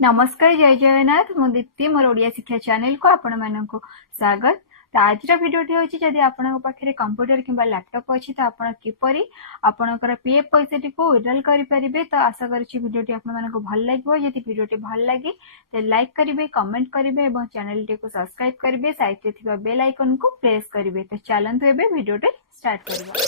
नमस्कार जय जगन्नाथ मु दीप्ति मोर ओडिया शिक्षा चैनल को आपण मानक स्वागत। तो आज भिडियोटी हूँ जदि आपन पाखे कंप्यूटर किंबा लैपटॉप अच्छी तो आप किपरि आपणकर पीएफ पैसा टी विड्रॉल करेंगे। तो आशा करुच्ची भिडियोटी आपन भल लगे। जदि भिडियोटी भल लगे तो लाइक करेंगे, कमेंट करेंगे और चैनल टी को सब्सक्राइब करेंगे, साइड में बेल आइकन को प्रेस करेंगे। तो चलतु एबे भिडियोटी स्टार्ट करबा।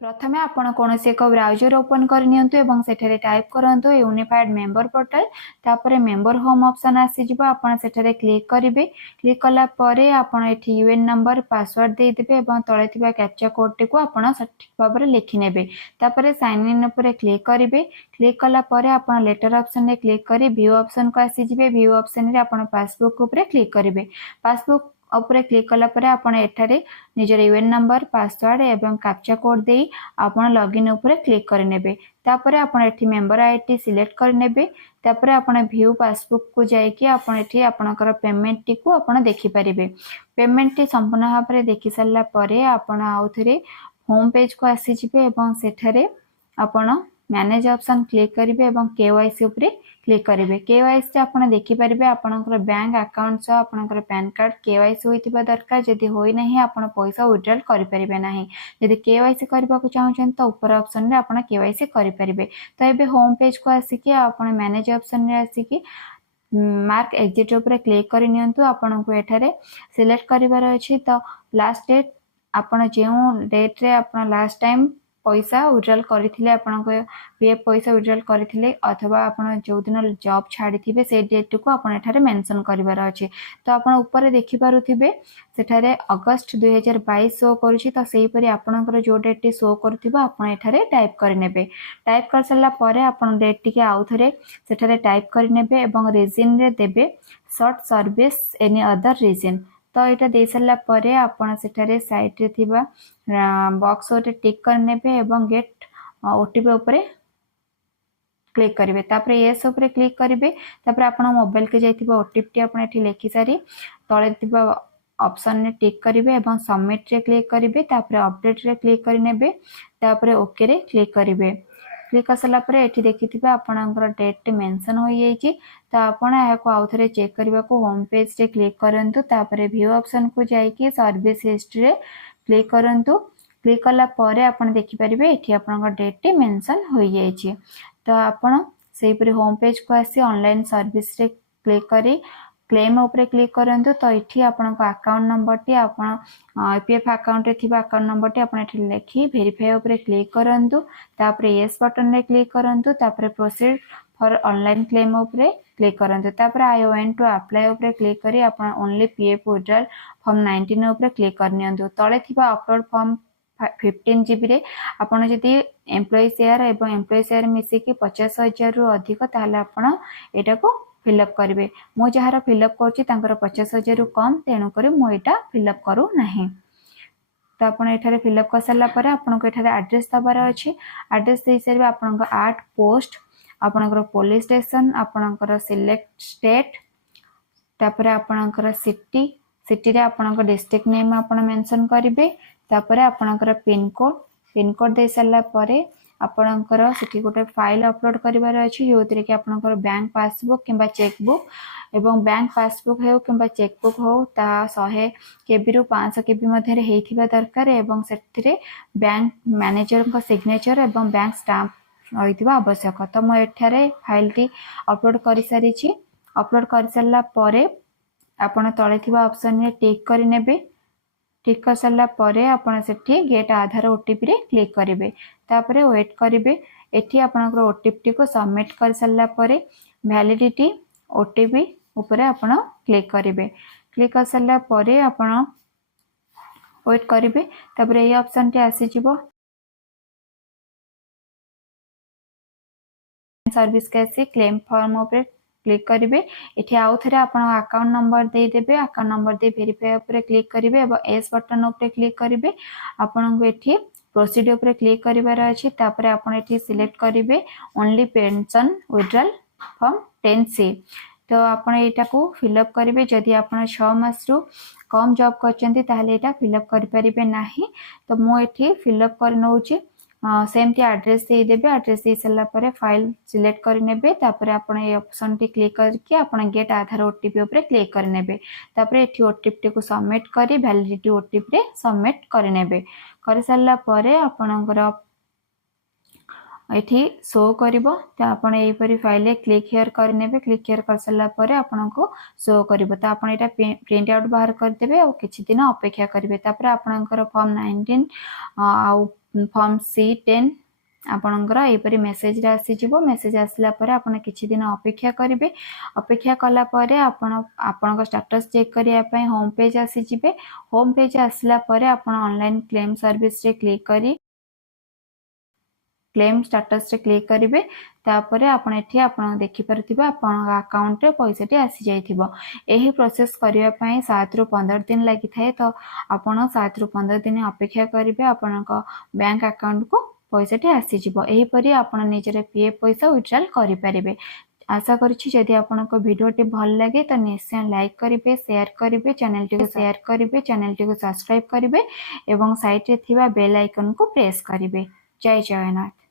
प्रथमे आपण कौन एक ब्राउजर ओपन करनी एवं सेठरे टाइप करंतु यूनिफाइड मेंबर पोर्टल। तापरे मेंबर होम ऑप्शन आसीजिबो, आपण सेठरे क्लिक करिवे। क्लिक कला परे आपण एठी यूएन नंबर पासवर्ड दे देबे एवं तळे थिबा कैप्चा कोड टी को आपण सठिक भाबरे लिखि नेबे। तापरे साइन इन ऊपर क्लिक करिवे। क्लिक कला परे आपण लेटर ऑप्शन रे क्लिक करी व्यू ऑप्शन को आसीजिबे। व्यू ऑप्शन रे आपण पासबुक ऊपर क्लिक करिवे। पासबुक ऊपर क्लिक कला परे आपण एठारे निजर यूएन नंबर पासवर्ड एवं कैप्चा कोड देई आपण लॉगिन ऊपर क्लिक करनेबे। तापरे आपण एठी मेंबर आईडी सिलेक्ट करनेबे। तापरे आपण व्यू पासबुक को जाई कि आपण एठी आपणकर पेमेंट टी को आपण देखि परिबे। पेमेंट टी संपूर्ण भाबरे देखि सल्ला परे आपण आउथरे होम पेज को आसी जिबे एवं सेठारे आपण मैनेज ऑप्शन क्लिक करिवे एवं केवाईसी ऊपर क्लिक करेंगे। केवाईसी आपन देखि परिबे आपनकर बैंक अकाउंट सह आपनकर पैन कार्ड केवाईसी होइतिबा दरकार। जदि होई नाही आपन पैसा विड्रॉल करि परिबे नाही। जदि केवाईसी करबा को चाहउछन तो ऊपर ऑप्शन रे आपन केवाईसी करि परिबे। तो एबे होम पेज को आसी कि आपन मैनेज ऑप्शन रे आसी कि मार्क एग्जिट ऊपर क्लिक करि नियंतु। आपन को एठारे सिलेक्ट करिवार अछि। तो लास्ट डेट आपन जेउ डेट रे आपन लास्ट टाइम पैसा विड्रॉल करथिले आपन को पीएफ पैसा विड्रॉल करथिले अथवा आपन जो दिन जॉब छाड़ी थिबे से डेट को आपन एठारे मेंशन करिवार अछि। तो आपन ऊपर देखि पारुथिबे सेठारे अगस्त 2022 शो करूछि। तो सेही परि आपनकर जो डेट टी शो करथिबो आपन एठारे टाइप करि नेबे। टाइप कर सल्ला परे आपन डेट टी के आउथरे सेठारे टाइप करि नेबे एवं रीजन रे देबे short service any other reason. तो यहाँ दे सारा पर आपण से साइड रे थिबा बॉक्स ओटे टिक करनेबे एवं गेट ओटीपी ऊपर क्लिक करेंगे। तापर येस ऊपर क्लिक करेंगे। तापर आपण मोबाइल के जाइथिबा ओटीपी आपण एठी लिखि सारी तळे थिबा ऑप्शन ने टिक करेंगे एवं सबमिट रे क्लिक करेंगे। तापर अपडेट रे क्लिक करनेबे। तापर ओके रे क्लिक करेंगे। क्लिक करसला परे एठी देखिथिबे आपनकर डेट मेंशन होई जाईची। तो आपण याको आउथरे चेक करबा को होम पेज रे क्लिक करंतु। तापर व्यू ऑप्शन को जाई कि सर्विस हिस्ट्री रे क्लिक करंतु। क्लिक कला परे आपण देखि परिबे एठी आपनकर डेट मेंशन होई जाईची। तो आपण सेही परि होम पेज को आसी ऑनलाइन सर्विस रे क्लिक करी क्लेम ऊपर क्लिक करंतु। तो इठी आपनका अकाउंट नंबर टी आपण पीएफ अकाउंट रे थिबा अकाउंट नंबर टी आपण एठी लेखि वेरीफाई ऊपर क्लिक करंतु। तापर यस बटन रे क्लिक करंतु। तापर प्रोसीड फॉर ऑनलाइन क्लेम ऊपर क्लिक करंतु। तापर आई वांट टू अप्लाई ऊपर क्लिक करी आपण ओनली पीएफ विड्रॉल फॉर्म 19 ऊपर क्लिक करनियंतु। तळे थिबा अपलोड फॉर्म 15 जीबी रे आपण जदि एम्प्लॉय शेयर एवं एम्प्लॉय शेयर मिसी कि 50,000 रु अधिक ताले आपण एटा को फिलअप करेंगे। मु जार फिलअप करुच्ची 50,000 रु कम, तेणु करी मु एटा फिलअप करू नाही। तो आपण एठारे फिलअप कर सारा पर आपन को एठारे एड्रेस दबार अछि। एड्रेस दे सारे आपन को 8 पोस्ट आपन को पुलिस स्टेशन आपन को सिलेक्ट स्टेट तापर आपन को सिटी रे आपन को डिस्ट्रिक्ट नेम आपन मेंशन करिवे। तापर आपन को पिन कोड दे सारा परे आपणकर सेठी गोटे फाइल अपलोड करिवार अछि जोतरे कि आपणकर बैंक पासबुक किंबा चेकबुक एवं बैंक पासबुक हो किंबा चेकबुक हो ता 100 केबी रु 500 केबी मध्ये रे हेथिबा दरकार एवं सेठरे बैंक मैनेजर को सिग्नेचर एवं बैंक स्टाम्प होइतिबा आवश्यक। तो म एठारे फाइल टी अपलोड करि सारी छी। अपलोड कर सारला परे आपण तळे थिबा ऑप्शन रे टिक करि नेबे। टिक कर सारला परे आपण सेठी गेट आधार ओटीपी रे क्लिक करेंगे। तापरे वेट करेंगे। एठी आपनकर ओटीपी को सबमिट कर सारला परे वैलिडिटी ओटीपी ऊपर आपण क्लिक करेंगे। क्लिक कर सारला परे आपण वेट करेंगे। तापरे ये ऑप्शन टी आसी जिवो सर्विस के आसी क्लेम फॉर्म ऊपर क्लिक करेंगे। एठी आउ थरे आपण अकाउंट नंबर दे देबे। अकाउंट नंबर दे वेरीफाई ऊपर क्लिक करेंगे एवं एस बटन ऊपर क्लिक करेंगे। आपण को एठी प्रोसीड ऊपर क्लिक करिवार अछि। तापर आपण एठी सिलेक्ट करेंगे only pension withdrawal form 10C। तो आपण एटा को फिलअप करेंगे। जदि आपण 6 मास रु कम जॉब करचंती ताहले एटा फिलअप करि परिबे नाही। तो मो एठी फिलअप कर नउची सेमती एड्रेस देदेवे एड्रेस दे सारा पर फाइल सिलेक्ट करने तापर आपण ये ऑप्शन टी क्लिक करके आपण गेट आधार ओटीपी ऊपर क्लिक करने तापर एठी ओटीपी को सबमिट करी वैलिडिटी ओटीपी रे सबमिट करने कर सारा पर आपणकर एठी शो करिवो त आपण एही परी फाइल क्लिक हियर करने क्लिक हियर कर सारा पर आपण को शो करिवो त आपण एटा प्रिंट आउट बाहर कर देबे और किछि दिन अपेक्षा करिवे तापर आपणकर फॉर्म 19 आ फॉर्म C10 आपणकर एपरी मेसेज रे आसी जिवो मेसेज आसला पर आपण किछि दिन अपेक्षा करिवे अपेक्षा कला पर आपण स्टेटस चेक करिया पय होम पेज आसी जिवे होम पेज आसला पर आपण ऑनलाइन क्लेम सर्विस रे क्लिक करी क्लेम स्टेटस रे क्लिक करिवे तापर आपण एठी आपण देखि परथिबा आपण अकाउंट रे पैसाटी आसी जाइथिबो एही प्रोसेस करिया पय 7 रु 15 दिन लागि थाए तो आपण 7 रु 15 दिन अपेक्षा करिवे आपनक बैंक अकाउंट को पैसाटी आसी जिवो एही परी आपण निजरे पीएफ पैसा विथड्रॉल करि परिबे आशा करूछि जदि आपनको वीडियोटी भल लगे तो निश्चय लाइक करिवे शेयर करिवे चैनल टी को शेयर करिवे चैनल टी को सब्सक्राइब करिवे एवं साइड रे थिबा बेल आइकन को प्रेस करिवे जय जगन्नाथ।